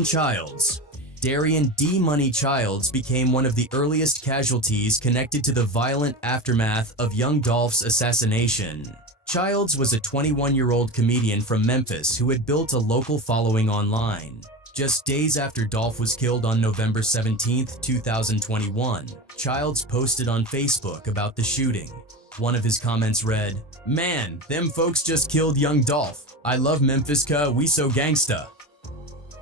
Darian Childs. Darian D. Money Childs became one of the earliest casualties connected to the violent aftermath of young Dolph's assassination. Childs was a 21-year-old comedian from Memphis who had built a local following online. Just days after Dolph was killed on November 17, 2021, Childs posted on Facebook about the shooting. One of his comments read, "Man, them folks just killed young Dolph. I love Memphis, we so gangsta."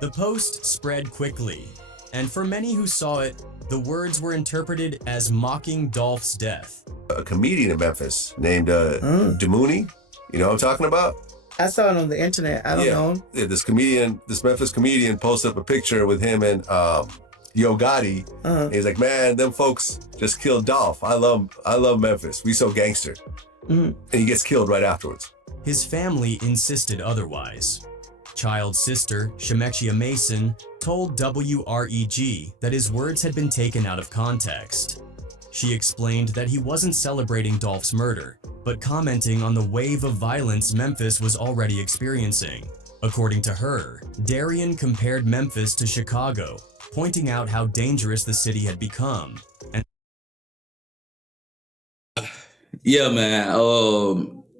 The post spread quickly, and for many who saw it, the words were interpreted as mocking Dolph's death. A comedian in Memphis named Demooney, you know what I'm talking about? I saw it on the internet. I don't know. Yeah, this Memphis comedian posted up a picture with him and Yo Gotti. He's like, "Man, them folks just killed Dolph. I love Memphis. We so gangster." And he gets killed right afterwards. His family insisted otherwise. Child's sister, Shemexia Mason, told WREG that his words had been taken out of context. She explained that he wasn't celebrating Dolph's murder, but commenting on the wave of violence Memphis was already experiencing. According to her, Darian compared Memphis to Chicago, pointing out how dangerous the city had become. And yeah, man.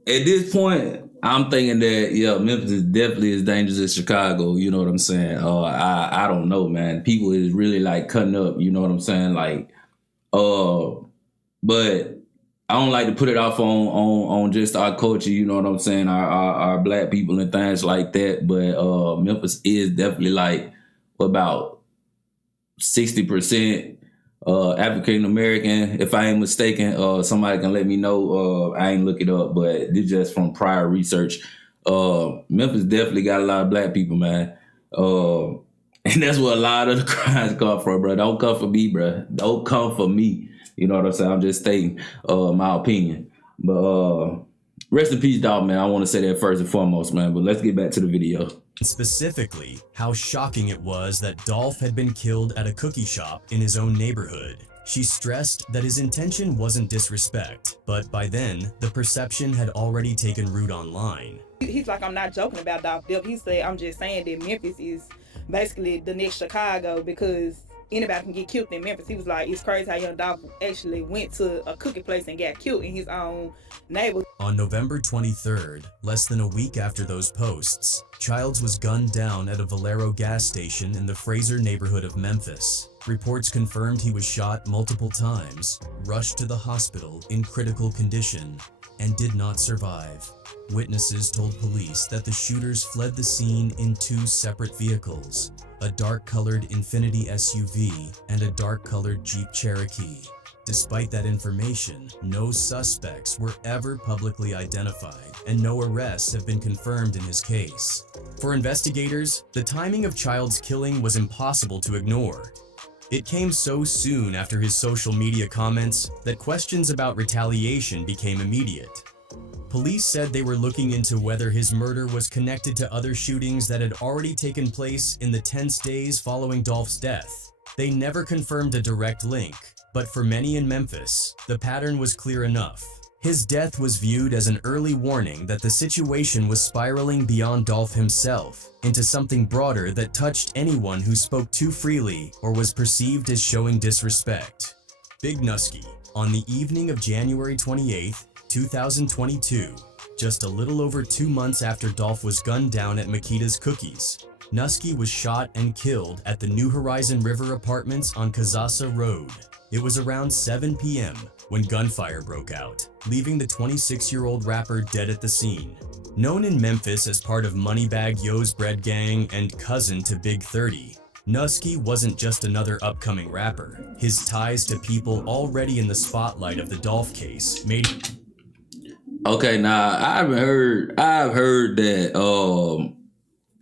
At this point, I'm thinking that Memphis is definitely as dangerous as Chicago. You know what I'm saying? I don't know, man. People is really like cutting up. You know what I'm saying? Like, but I don't like to put it off on just our culture. You know what I'm saying? Our black people and things like that. But Memphis is definitely like about 60%. African American, if I ain't mistaken. Somebody can let me know. I ain't look it up, but this just from prior research. Memphis definitely got a lot of black people, man. And that's where a lot of the crimes come from, bro. Don't come for me, bro. Don't come for me. You know what I'm saying? I'm just stating my opinion. But rest in peace, dog, man. I want to say that first and foremost, man. But let's get back to the video. Specifically, how shocking it was that Dolph had been killed at a cookie shop in his own neighborhood. She stressed that his intention wasn't disrespect, but by then, the perception had already taken root online. He's like, "I'm not joking about Dolph." He said, "I'm just saying that Memphis is basically the next Chicago because anybody can get killed in Memphis." He was like, "It's crazy how young Dolph actually went to a cookie place and got killed in his own neighborhood." On November 23rd, less than a week after those posts, Childs was gunned down at a Valero gas station in the Fraser neighborhood of Memphis. Reports confirmed he was shot multiple times, rushed to the hospital in critical condition, and did not survive. Witnesses told police that the shooters fled the scene in two separate vehicles, a dark-colored Infiniti SUV and a dark-colored Jeep Cherokee. Despite that information, no suspects were ever publicly identified, and no arrests have been confirmed in his case. For investigators, the timing of Child's killing was impossible to ignore. It came so soon after his social media comments that questions about retaliation became immediate. Police said they were looking into whether his murder was connected to other shootings that had already taken place in the tense days following Dolph's death. They never confirmed a direct link, but for many in Memphis, the pattern was clear enough. His death was viewed as an early warning that the situation was spiraling beyond Dolph himself into something broader that touched anyone who spoke too freely or was perceived as showing disrespect. Big Nusky, on the evening of January 28, 2022, just a little over 2 months after Dolph was gunned down at Makita's Cookies, Nusky was shot and killed at the New Horizon River Apartments on Kazasa Road. It was around 7 p.m. when gunfire broke out, leaving the 26-year-old rapper dead at the scene. Known in Memphis as part of Moneybagg Yo's Bread Gang and cousin to Big 30, Nusky wasn't just another upcoming rapper. His ties to people already in the spotlight of the Dolph case made him... Okay, now I've heard that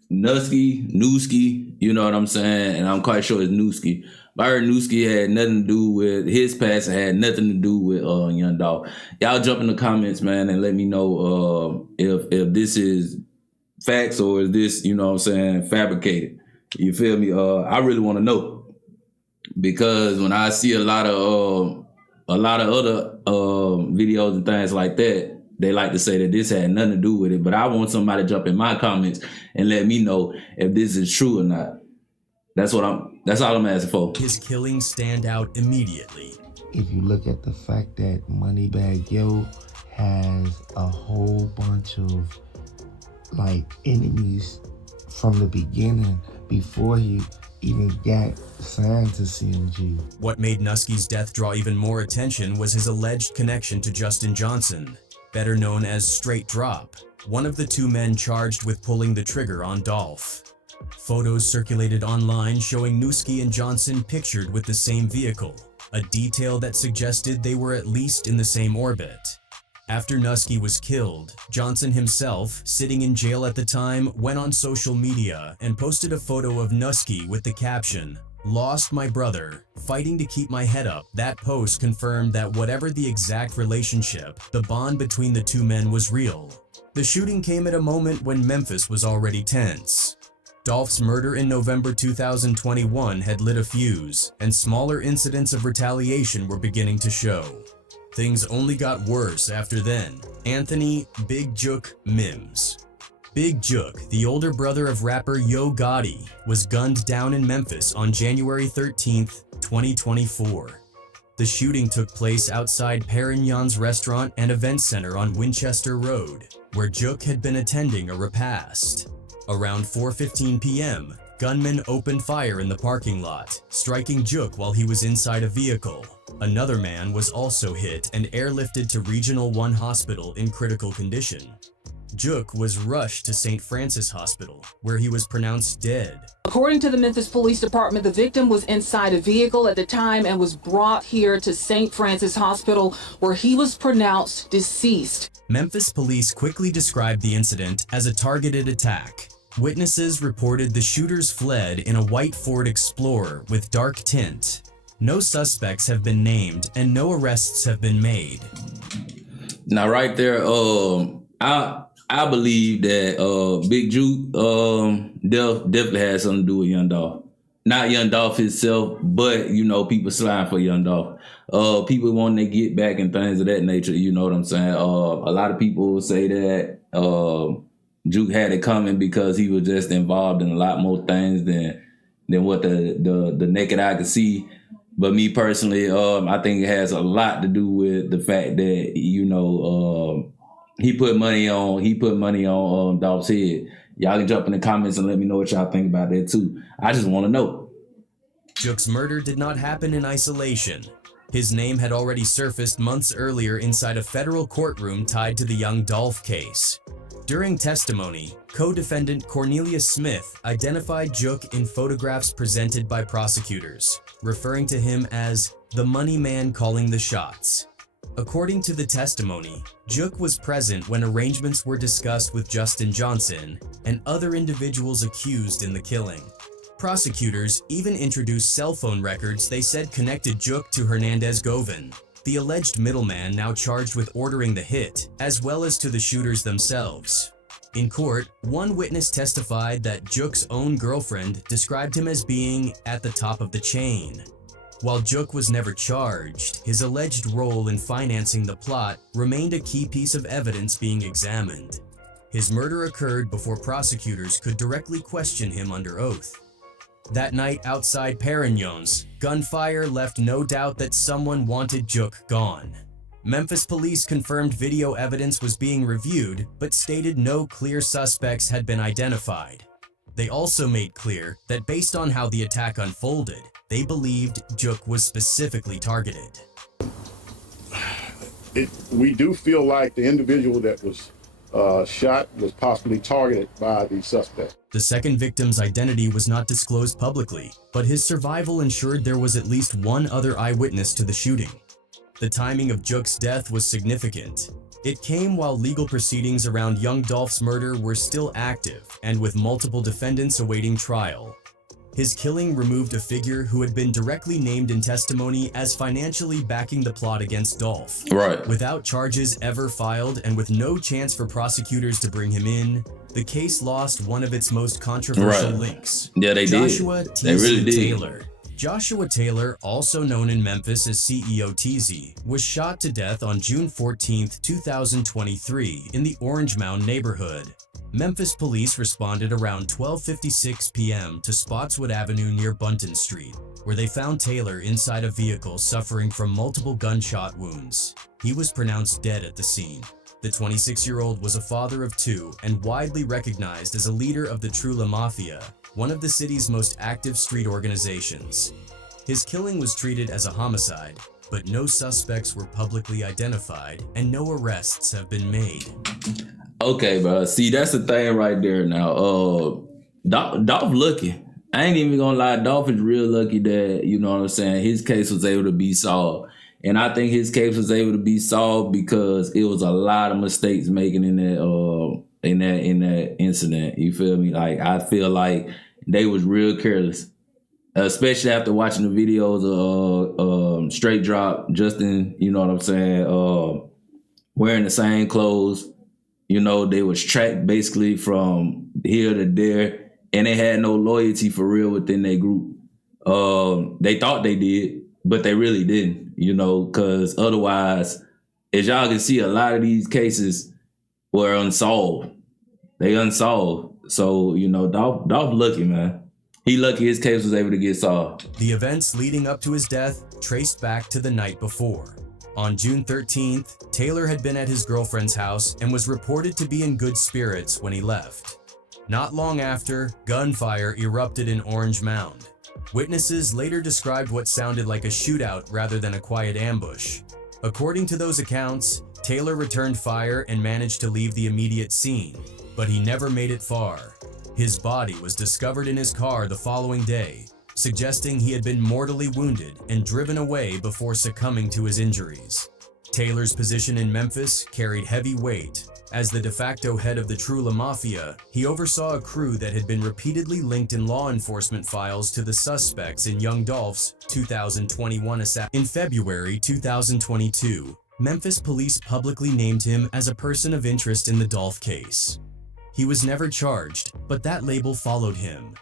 Newski, you know what I'm saying, and I'm quite sure it's Newski. But I heard Newski had nothing to do with his past, and had nothing to do with young Dolph. Y'all jump in the comments, man, and let me know if this is facts or is this, you know what I'm saying, fabricated. You feel me? I really want to know, because when I see a lot of other videos and things like that, they like to say that this had nothing to do with it. But I want somebody to jump in my comments and let me know if this is true or not. That's all I'm asking for. His killings stand out immediately. If you look at the fact that Moneybagg Yo has a whole bunch of like enemies from the beginning before he even got signed to CMG. What made Nusky's death draw even more attention was his alleged connection to Justin Johnson, better known as Straight Drop, one of the two men charged with pulling the trigger on Dolph. Photos circulated online showing Nusky and Johnson pictured with the same vehicle, a detail that suggested they were at least in the same orbit. After Nusky was killed, Johnson himself, sitting in jail at the time, went on social media and posted a photo of Nusky with the caption, "Lost my brother, fighting to keep my head up." That post confirmed that whatever the exact relationship, the bond between the two men was real. The shooting came at a moment when Memphis was already tense. Dolph's murder in November 2021 had lit a fuse, and smaller incidents of retaliation were beginning to show. Things only got worse after then. Anthony Big Jook Mims. Big Jook, the older brother of rapper Yo Gotti, was gunned down in Memphis on January 13th, 2024. The shooting took place outside Perignon's restaurant and event center on Winchester Road, where Jook had been attending a repast. Around 4:15 p.m., gunmen opened fire in the parking lot, striking Jook while he was inside a vehicle. Another man was also hit and airlifted to Regional 1 Hospital in critical condition. Jook was rushed to St. Francis Hospital, where he was pronounced dead. According to the Memphis Police Department, the victim was inside a vehicle at the time and was brought here to St. Francis Hospital, where he was pronounced deceased. Memphis police quickly described the incident as a targeted attack. Witnesses reported the shooters fled in a white Ford Explorer with dark tint. No suspects have been named and no arrests have been made. Now, right there, I believe that Big Juke definitely had something to do with Young Dolph. Not Young Dolph himself, but people sliding for Young Dolph. People wanting to get back and things of that nature. You know what I'm saying? A lot of people say that Juke had it coming because he was just involved in a lot more things than what the naked eye could see. But me personally, I think it has a lot to do with the fact that he put money on Dolph's head. Y'all can jump in the comments and let me know what y'all think about that too. I just want to know. Jook's murder did not happen in isolation. His name had already surfaced months earlier inside a federal courtroom tied to the Young Dolph case. During testimony, co-defendant Cornelius Smith identified Jook in photographs presented by prosecutors, referring to him as the money man calling the shots. According to the testimony, Jook was present when arrangements were discussed with Justin Johnson and other individuals accused in the killing. Prosecutors even introduced cell phone records they said connected Jook to Hernandez Govan, the alleged middleman now charged with ordering the hit, as well as to the shooters themselves. In court, one witness testified that Jook's own girlfriend described him as being at the top of the chain. While Jook was never charged, his alleged role in financing the plot remained a key piece of evidence being examined. His murder occurred before prosecutors could directly question him under oath. That night outside Perignon's, gunfire left no doubt that someone wanted Jook gone. Memphis police confirmed video evidence was being reviewed, but stated no clear suspects had been identified. They also made clear that based on how the attack unfolded, they believed Jook was specifically targeted. We do feel like the individual that was shot was possibly targeted by the suspect. The second victim's identity was not disclosed publicly, but his survival ensured there was at least one other eyewitness to the shooting. The timing of Jook's death was significant. It came while legal proceedings around Young Dolph's murder were still active and with multiple defendants awaiting trial. His killing removed a figure who had been directly named in testimony as financially backing the plot against Dolph. Right. Without charges ever filed and with no chance for prosecutors to bring him in, the case lost one of its most controversial links. Yeah, they Joshua did. They really did. Taylor. Joshua Taylor, also known in Memphis as CEO TZ, was shot to death on June 14, 2023 in the Orange Mound neighborhood. Memphis police responded around 12:56 p.m. to Spotswood Avenue near Bunton Street, where they found Taylor inside a vehicle suffering from multiple gunshot wounds. He was pronounced dead at the scene. The 26-year-old was a father of two and widely recognized as a leader of the Trula Mafia, one of the city's most active street organizations. His killing was treated as a homicide, but no suspects were publicly identified and no arrests have been made. Okay, bro. See, that's the thing right there now. Dolph lucky. I ain't even gonna lie. Dolph is real lucky that, you know what I'm saying, his case was able to be solved. And I think his case was able to be solved because it was a lot of mistakes making in that incident. You feel me? Like, I feel like they was real careless. Especially after watching the videos of Straight Drop, Justin, you know what I'm saying, wearing the same clothes. You know, they was tracked basically from here to there, and they had no loyalty for real within their group. They thought they did, but they really didn't, you know, because otherwise, as y'all can see, a lot of these cases were unsolved. They unsolved. So, you know, Dolph lucky, man. He lucky his case was able to get solved. The events leading up to his death traced back to the night before. On June 13th, Taylor had been at his girlfriend's house and was reported to be in good spirits when he left. Not long after, gunfire erupted in Orange Mound. Witnesses later described what sounded like a shootout rather than a quiet ambush. According to those accounts, Taylor returned fire and managed to leave the immediate scene, but he never made it far. His body was discovered in his car the following day, suggesting he had been mortally wounded and driven away before succumbing to his injuries. Taylor's position in Memphis carried heavy weight. As the de facto head of the Trula Mafia, he oversaw a crew that had been repeatedly linked in law enforcement files to the suspects in young Dolph's 2021 assassination. In February 2022, Memphis police publicly named him as a person of interest in the Dolph case. He was never charged, but that label followed him.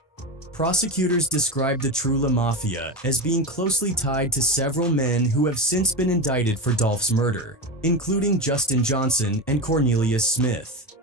Prosecutors described the Trula Mafia as being closely tied to several men who have since been indicted for Dolph's murder, including Justin Johnson and Cornelius Smith.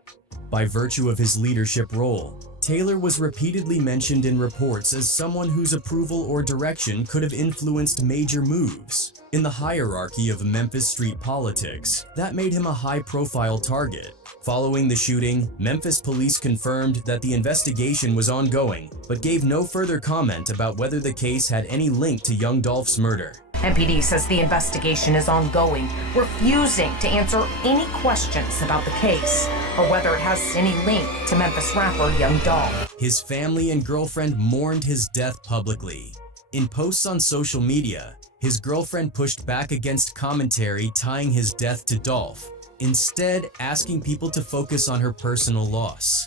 By virtue of his leadership role, Taylor was repeatedly mentioned in reports as someone whose approval or direction could have influenced major moves. In the hierarchy of Memphis street politics, that made him a high-profile target. Following the shooting, Memphis police confirmed that the investigation was ongoing, but gave no further comment about whether the case had any link to young Dolph's murder. MPD says the investigation is ongoing, refusing to answer any questions about the case or whether it has any link to Memphis rapper Young Dolph. His family and girlfriend mourned his death publicly. In posts on social media, his girlfriend pushed back against commentary tying his death to Dolph, instead asking people to focus on her personal loss.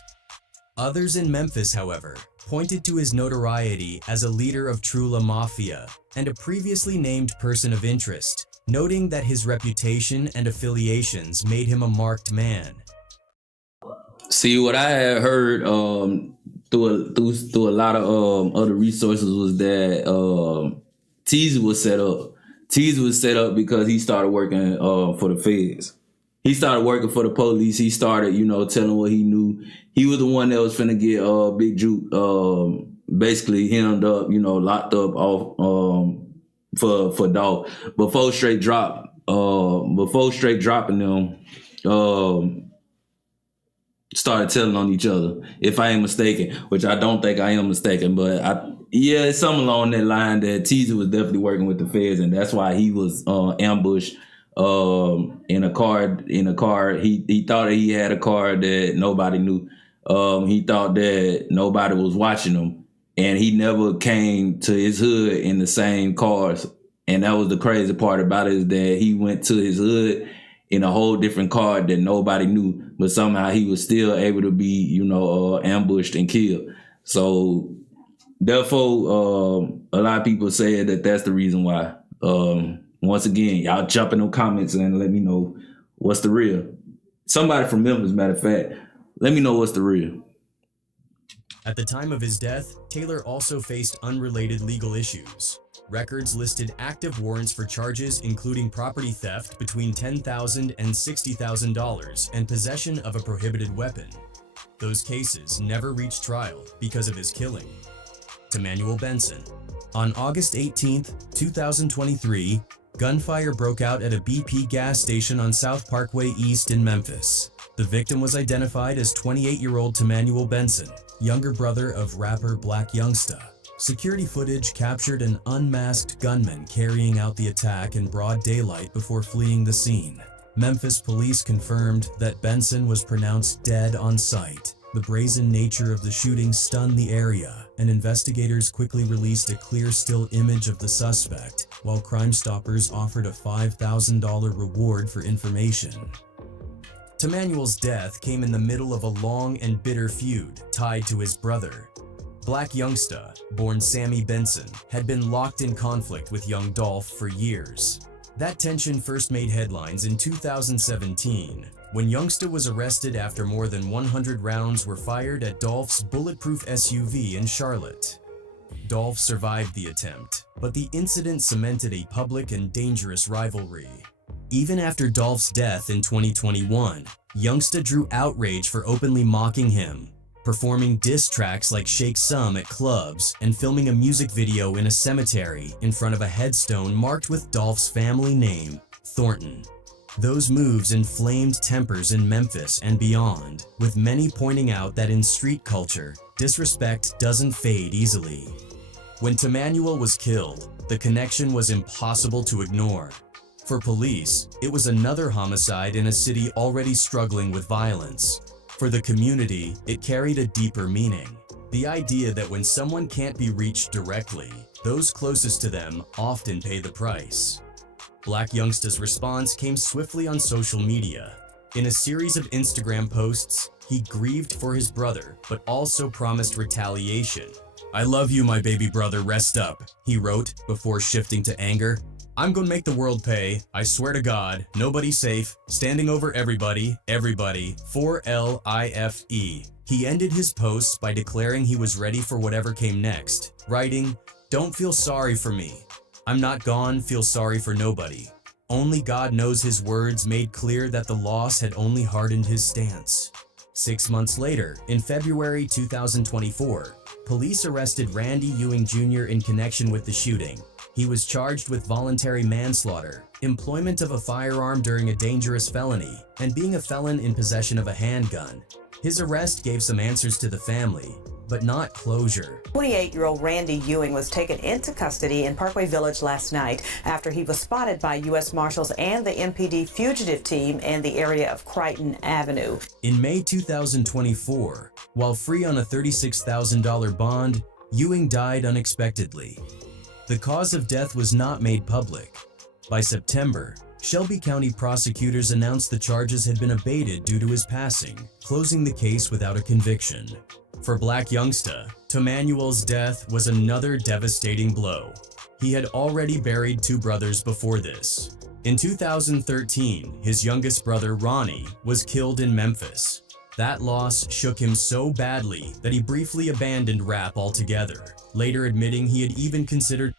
Others in Memphis, however, pointed to his notoriety as a leader of Trula Mafia and a previously named person of interest, noting that his reputation and affiliations made him a marked man. See, what I had heard through a lot of other resources was that Teaser was set up. Teaser was set up because he started working for the feds. He started working for the police. He started, you know, telling what he knew. He was the one that was finna get Big Juke basically hemmed up, you know, locked up off for Dolph. Before straight dropping them, started telling on each other, if I ain't mistaken, which I don't think I am mistaken, but it's something along that line that Teaser was definitely working with the feds, and that's why he was ambushed in a car. He thought that he had a car that nobody knew. He thought that nobody was watching him, and he never came to his hood in the same cars. And that was the crazy part about it, is that he went to his hood in a whole different car that nobody knew, but somehow he was still able to be, you know, ambushed and killed. So therefore, a lot of people say that that's the reason why. Once again, y'all jump in the comments and let me know what's the real. Somebody from Memphis, matter of fact, let me know what's the real. At the time of his death, Taylor also faced unrelated legal issues. Records listed active warrants for charges including property theft between $10,000 and $60,000 and possession of a prohibited weapon. Those cases never reached trial because of his killing. Tamanuel Benson. On August 18, 2023, gunfire broke out at a BP gas station on South Parkway East in Memphis. The victim was identified as 28-year-old Tamanuel Benson, younger brother of rapper Black Youngsta. Security footage captured an unmasked gunman carrying out the attack in broad daylight before fleeing the scene. Memphis police confirmed that Benson was pronounced dead on sight. The brazen nature of the shooting stunned the area, and investigators quickly released a clear still image of the suspect, while Crime Stoppers offered a $5,000 reward for information. Tamanuel's death came in the middle of a long and bitter feud tied to his brother. Black Youngsta, born Sammy Benson, had been locked in conflict with young Dolph for years. That tension first made headlines in 2017, when Youngsta was arrested after more than 100 rounds were fired at Dolph's bulletproof SUV in Charlotte. Dolph survived the attempt, but the incident cemented a public and dangerous rivalry. Even after Dolph's death in 2021, Youngsta drew outrage for openly mocking him, performing diss tracks like Shake Some at clubs and filming a music video in a cemetery in front of a headstone marked with Dolph's family name, Thornton. Those moves inflamed tempers in Memphis and beyond, with many pointing out that in street culture, disrespect doesn't fade easily. When Tamanuel was killed, the connection was impossible to ignore. For police, it was another homicide in a city already struggling with violence. For the community, it carried a deeper meaning. The idea that when someone can't be reached directly, those closest to them often pay the price. Black Youngsta's response came swiftly on social media. In a series of Instagram posts, he grieved for his brother, but also promised retaliation. "I love you, my baby brother, rest up," he wrote before shifting to anger. "I'm gonna make the world pay, I swear to God, nobody safe, standing over everybody, 4LIFE. He ended his posts by declaring he was ready for whatever came next, writing, "Don't feel sorry for me. I'm not gone, feel sorry for nobody." Only God knows his words made clear that the loss had only hardened his stance. 6 months later, in February 2024, police arrested Randy Ewing Jr. in connection with the shooting. He was charged with voluntary manslaughter, employment of a firearm during a dangerous felony, and being a felon in possession of a handgun. His arrest gave some answers to the family, but not closure. 28-year-old Randy Ewing was taken into custody in Parkway Village last night after he was spotted by U.S. Marshals and the MPD fugitive team in the area of Crichton Avenue. In May 2024, while free on a $36,000 bond, Ewing died unexpectedly. The cause of death was not made public. By September, Shelby County prosecutors announced the charges had been abated due to his passing, closing the case without a conviction. For Black Youngsta, Tamanuel's death was another devastating blow. He had already buried 2 brothers before this. In 2013, his youngest brother Ronnie was killed in Memphis. That loss shook him so badly that he briefly abandoned rap altogether, later admitting he had even considered.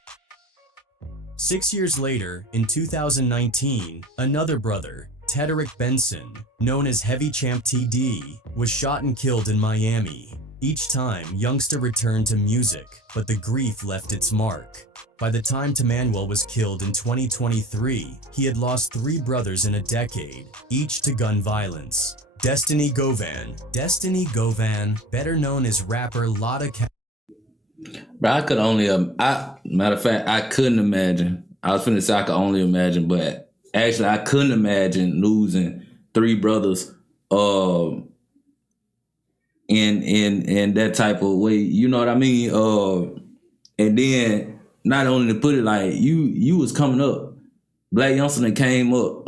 6 years later, in 2019, another brother, Tederick Benson, known as Heavy Champ TD, was shot and killed in Miami. Each time, Youngsta returned to music, but the grief left its mark. By the time Tamanuel was killed in 2023, he had lost 3 brothers in a decade, each to gun violence. Destiny Govan, better known as rapper Lotta. Bro, I could only, matter of fact, I couldn't imagine. I was finna say I could only imagine, but actually I couldn't imagine losing 3 brothers in that type of way. You know what I mean? And then not only to put it like you was coming up, Black Youngsta came up,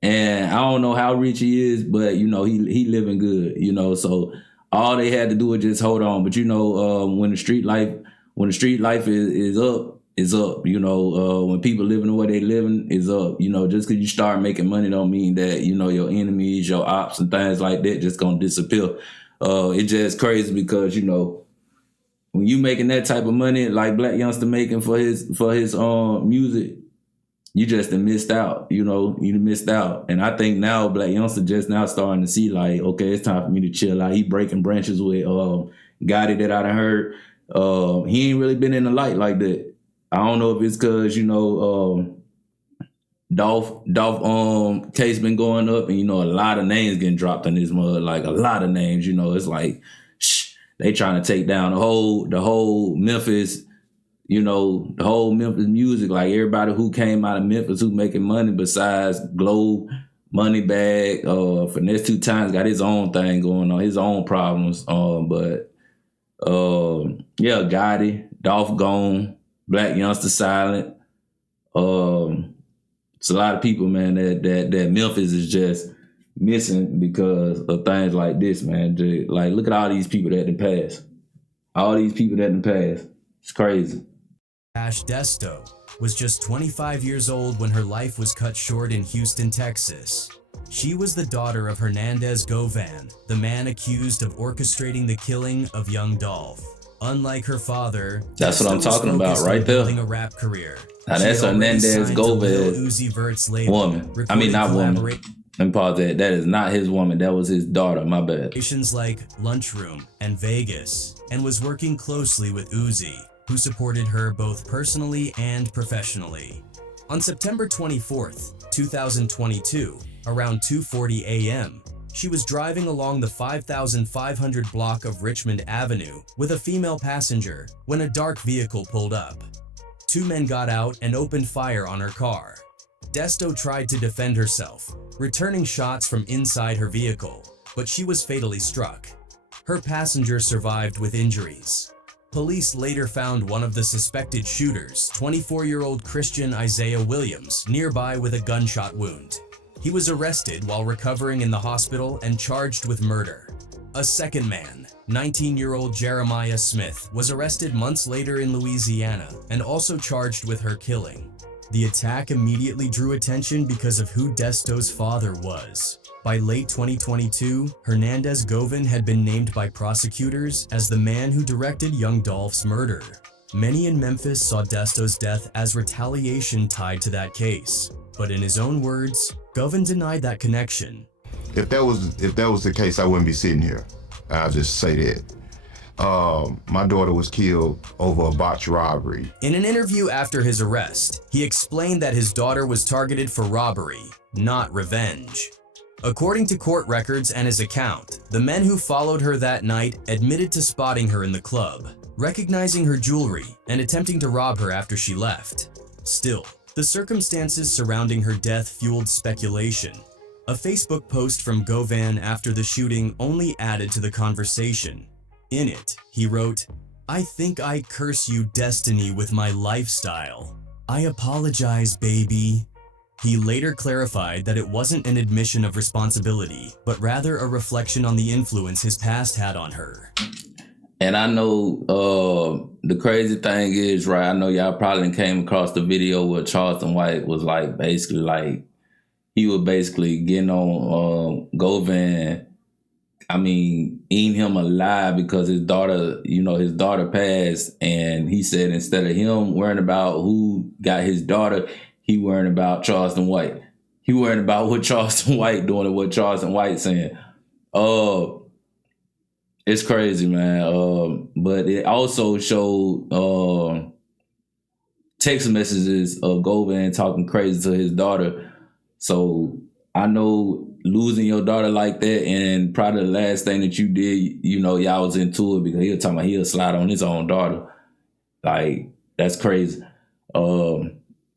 and I don't know how rich he is, but you know he living good. You know, so all they had to do was just hold on. But you know, when the street life is up, is up. You know, when people living the way they living is up. You know, just because you start making money don't mean that you know your enemies, your ops, and things like that just gonna disappear. It's just crazy because you know when you making that type of money like Black Youngsta making for his music, you just done missed out. You done missed out. And I think now Black youngster just now starting to see like, okay, it's time for me to chill out. He breaking branches with Gotti that I done heard. He ain't really been in the light like that. I don't know if it's because, Dolph case been going up, and a lot of names getting dropped in this mud, like a lot of names. It's like they trying to take down the whole Memphis, the whole Memphis music. Like everybody who came out of Memphis who making money besides Globe, Moneybag, Finesse 2 Times got his own thing going on, his own problems. But Gotti, Dolph gone, Black youngster silent. It's a lot of people, man, that Memphis is just missing because of things like this, man. Like, look at all these people that done passed. All these people that done passed. It's crazy. Ash Desto was just 25 years old when her life was cut short in Houston, Texas. She was the daughter of Hernandez Govan, the man accused of orchestrating the killing of young Dolph. Unlike her father, that's what I'm talking about right there. Building a rap career. Now that's Hernandez Govan woman. I mean, not woman. Let me pause that. That is not his woman. That was his daughter. My bad. Like Lunchroom and Vegas, and was working closely with Uzi, who supported her both personally and professionally. On September 24th, 2022, around 2:40 a.m., she was driving along the 5,500 block of Richmond Avenue with a female passenger when a dark vehicle pulled up. 2 men got out and opened fire on her car. Desto tried to defend herself, returning shots from inside her vehicle, but she was fatally struck. Her passenger survived with injuries. Police later found one of the suspected shooters, 24-year-old Christian Isaiah Williams, nearby with a gunshot wound. He was arrested while recovering in the hospital and charged with murder. A second man, 19-year-old Jeremiah Smith, was arrested months later in Louisiana and also charged with her killing. The attack immediately drew attention because of who Desto's father was. By late 2022, Hernandez Govan had been named by prosecutors as the man who directed young Dolph's murder. Many in Memphis saw Desto's death as retaliation tied to that case, but in his own words, Govan denied that connection. If that was the case, I wouldn't be sitting here. I'll just say that. My daughter was killed over a botched robbery. In an interview after his arrest, he explained that his daughter was targeted for robbery, not revenge. According to court records and his account, the men who followed her that night admitted to spotting her in the club, recognizing her jewelry, and attempting to rob her after she left. Still, the circumstances surrounding her death fueled speculation. A Facebook post from Govan after the shooting only added to the conversation. In it, he wrote, "I think I curse you, destiny, with my lifestyle. I apologize, baby." He later clarified that it wasn't an admission of responsibility, but rather a reflection on the influence his past had on her. And I know the crazy thing is, right, I know y'all probably came across the video where Charleston White was like, basically like, he was basically getting on Govan, eating him alive because his daughter passed. And he said instead of him worrying about who got his daughter, he worrying about Charleston White. He worrying about what Charleston White doing and what Charleston White saying. It's crazy, man. But it also showed text messages of Govan talking crazy to his daughter. So I know losing your daughter like that, and probably the last thing that you did, y'all was into it because he was talking about he'll slide on his own daughter. Like, that's crazy.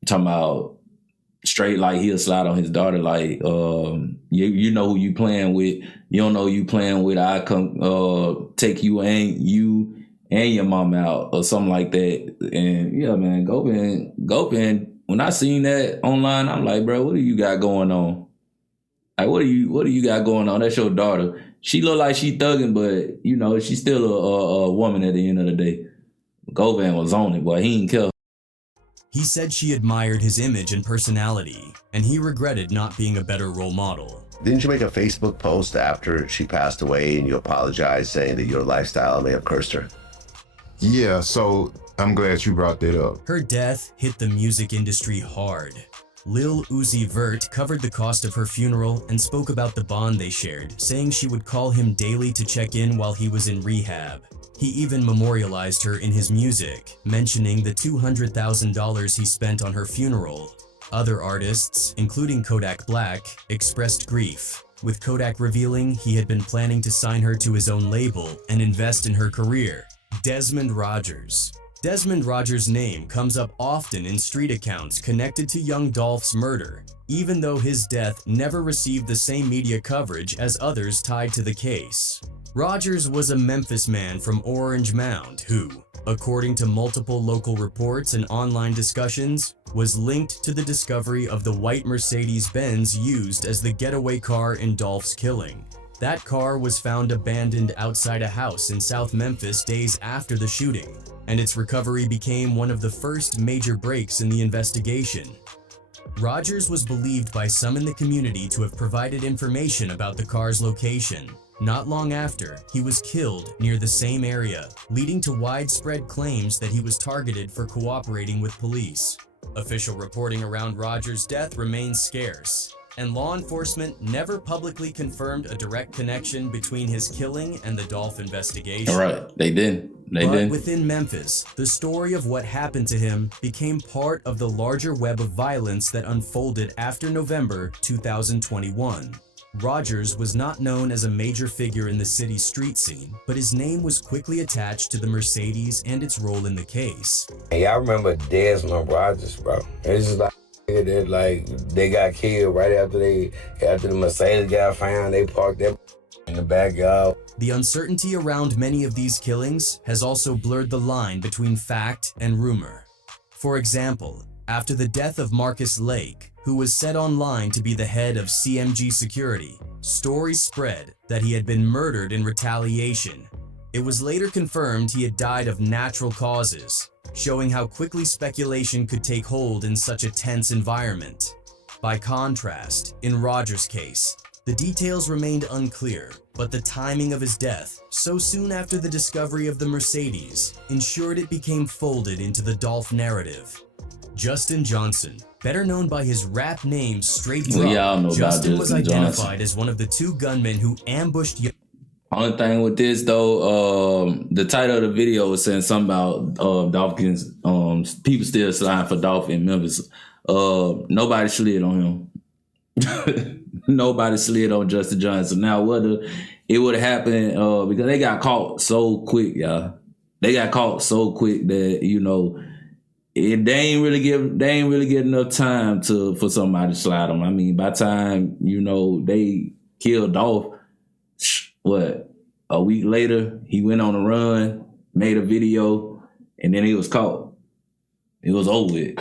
Talking about straight like he'll slide on his daughter. Like, you know who you playing with. You don't know who you playing with. I come take you and your mom out or something like that. And yeah, man, Govan. When I seen that online, I'm like, bro, what do you got going on? Like, what do you got going on? That's your daughter. She look like she thugging, but she's still a woman at the end of the day. Govan was on it, boy. He didn't care. He said she admired his image and personality, and he regretted not being a better role model. Didn't you make a Facebook post after she passed away and you apologized saying that your lifestyle may have cursed her? Yeah, so I'm glad you brought that up. Her death hit the music industry hard. Lil Uzi Vert covered the cost of her funeral and spoke about the bond they shared, saying she would call him daily to check in while he was in rehab. He even memorialized her in his music, mentioning the $200,000 he spent on her funeral. Other artists, including Kodak Black, expressed grief, with Kodak revealing he had been planning to sign her to his own label and invest in her career. Desmond Rogers. Desmond Rogers' name comes up often in street accounts connected to young Dolph's murder, even though his death never received the same media coverage as others tied to the case. Rogers was a Memphis man from Orange Mound who, according to multiple local reports and online discussions, was linked to the discovery of the white Mercedes-Benz used as the getaway car in Dolph's killing. That car was found abandoned outside a house in South Memphis days after the shooting, and its recovery became one of the first major breaks in the investigation. Rogers was believed by some in the community to have provided information about the car's location. Not long after, he was killed near the same area, leading to widespread claims that he was targeted for cooperating with police. Official reporting around Rogers' death remains scarce, and law enforcement never publicly confirmed a direct connection between his killing and the Dolph investigation. All right, they did. But within Memphis, the story of what happened to him became part of the larger web of violence that unfolded after November 2021. Rogers was not known as a major figure in the city's street scene, but his name was quickly attached to the Mercedes and its role in the case. Hey, y'all remember Desmond Rogers, bro? It's just like they got killed right after the Mercedes got found. They parked that in the backyard. The uncertainty around many of these killings has also blurred the line between fact and rumor. For example, after the death of Marcus Lake, who was said online to be the head of CMG Security, stories spread that he had been murdered in retaliation. It was later confirmed he had died of natural causes, showing how quickly speculation could take hold in such a tense environment. By contrast, in Rogers' case, the details remained unclear, but the timing of his death, so soon after the discovery of the Mercedes, ensured it became folded into the Dolph narrative. Justin Johnson, better known by his rap name Straight Drop, Justin was identified as one of the two gunmen who ambushed. Only thing with this though, the title of the video was saying something about Dolphins, people still signed for Dolph in Memphis. Nobody slid on him. Nobody slid on Justin Johnson. Now whether it would have happened because they got caught so quick, y'all. They got caught so quick that they ain't really get enough time for somebody to slide them. I mean, by the time they killed Dolph, a week later he went on a run, made a video, and then he was caught. It was over with.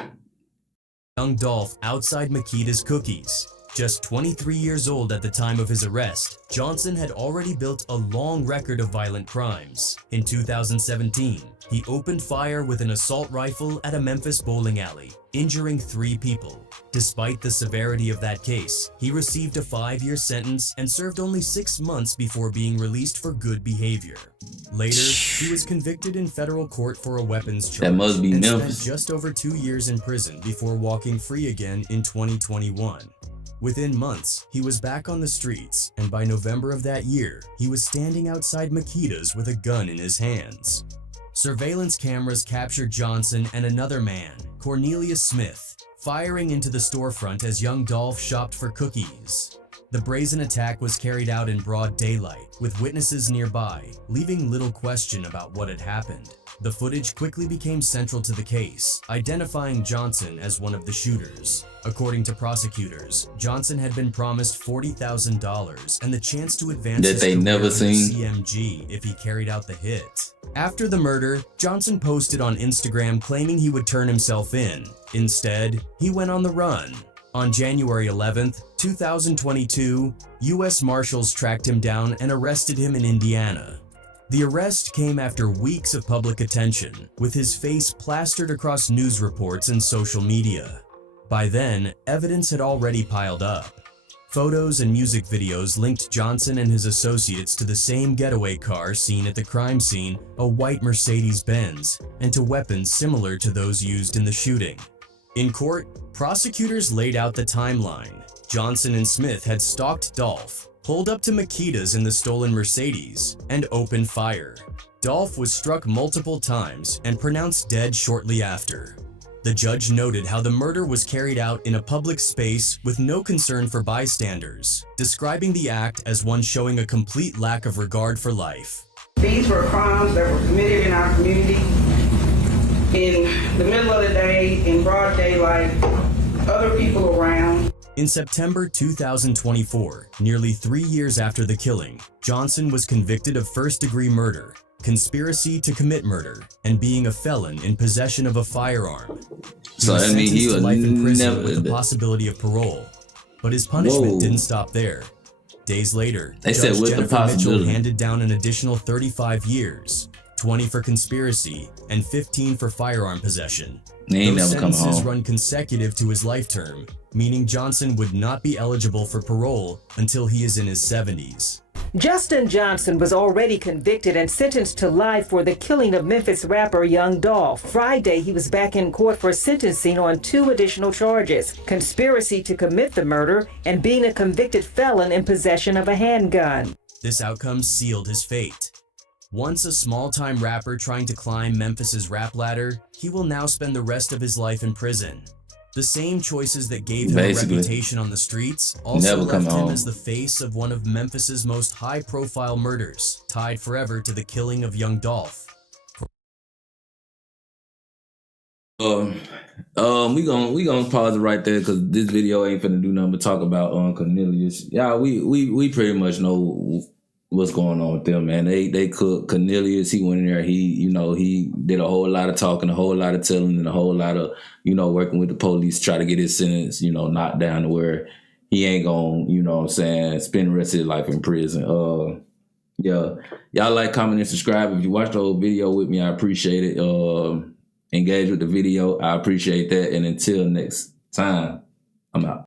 Young Dolph outside Makita's Cookies. Just 23 years old at the time of his arrest, Johnson had already built a long record of violent crimes. In 2017, he opened fire with an assault rifle at a Memphis bowling alley, injuring 3 people. Despite the severity of that case, he received a 5-year sentence and served only 6 months before being released for good behavior. Later, he was convicted in federal court for a weapons charge that must be and Memphis. spent just over 2 years in prison before walking free again in 2021. Within months, he was back on the streets, and by November of that year, he was standing outside Makita's with a gun in his hands. Surveillance cameras captured Johnson and another man, Cornelius Smith, firing into the storefront as young Dolph shopped for cookies. The brazen attack was carried out in broad daylight, with witnesses nearby, leaving little question about what had happened. The footage quickly became central to the case, identifying Johnson as one of the shooters. According to prosecutors, Johnson had been promised $40,000 and the chance to advance his career in the CMG if he carried out the hit. After the murder, Johnson posted on Instagram claiming he would turn himself in. Instead, he went on the run. On January 11th, 2022, U.S. Marshals tracked him down and arrested him in Indiana. The arrest came after weeks of public attention, with his face plastered across news reports and social media. By then, evidence had already piled up. Photos and music videos linked Johnson and his associates to the same getaway car seen at the crime scene, a white Mercedes-Benz, and to weapons similar to those used in the shooting. In court, prosecutors laid out the timeline. Johnson and Smith had stalked Dolph, pulled up to Makita's in the stolen Mercedes, and opened fire. Dolph was struck multiple times and pronounced dead shortly after. The judge noted how the murder was carried out in a public space with no concern for bystanders, describing the act as one showing a complete lack of regard for life. These were crimes that were committed in our community in the middle of the day, in broad daylight, other people around. In September 2024, nearly 3 years after the killing, Johnson was convicted of first-degree murder, conspiracy to commit murder, and being a felon in possession of a firearm. So I mean, he to was life in prison never with the possibility of parole, but his punishment didn't stop there. Days later, They said Judge with the Jennifer Mitchell possibility. handed down an additional 35 years, 20 for conspiracy, and 15 for firearm possession. He ain't Those never come sentences home. run consecutive to his life term, meaning Johnson would not be eligible for parole until he is in his 70s. Justin Johnson was already convicted and sentenced to life for the killing of Memphis rapper Young Dolph. Friday, he was back in court for sentencing on 2 additional charges: conspiracy to commit the murder and being a convicted felon in possession of a handgun. This outcome sealed his fate. Once a small-time rapper trying to climb Memphis's rap ladder, he will now spend the rest of his life in prison. The same choices that gave him Basically. a reputation on the streets also Never come left him home. as the face of one of Memphis's most high-profile murders, tied forever to the killing of young Dolph. We gonna pause it right there because this video ain't finna do nothing but talk about Cornelius. Yeah, we pretty much know what's going on with them, man. They cooked Cornelius. He went in there. He did a whole lot of talking, a whole lot of telling, and a whole lot of working with the police to try to get his sentence knocked down to where he ain't gonna spend the rest of his life in prison. Yeah, y'all like, comment, and subscribe. If you watched the whole video with me, I appreciate it. Engage with the video, I appreciate that. And until next time, I'm out.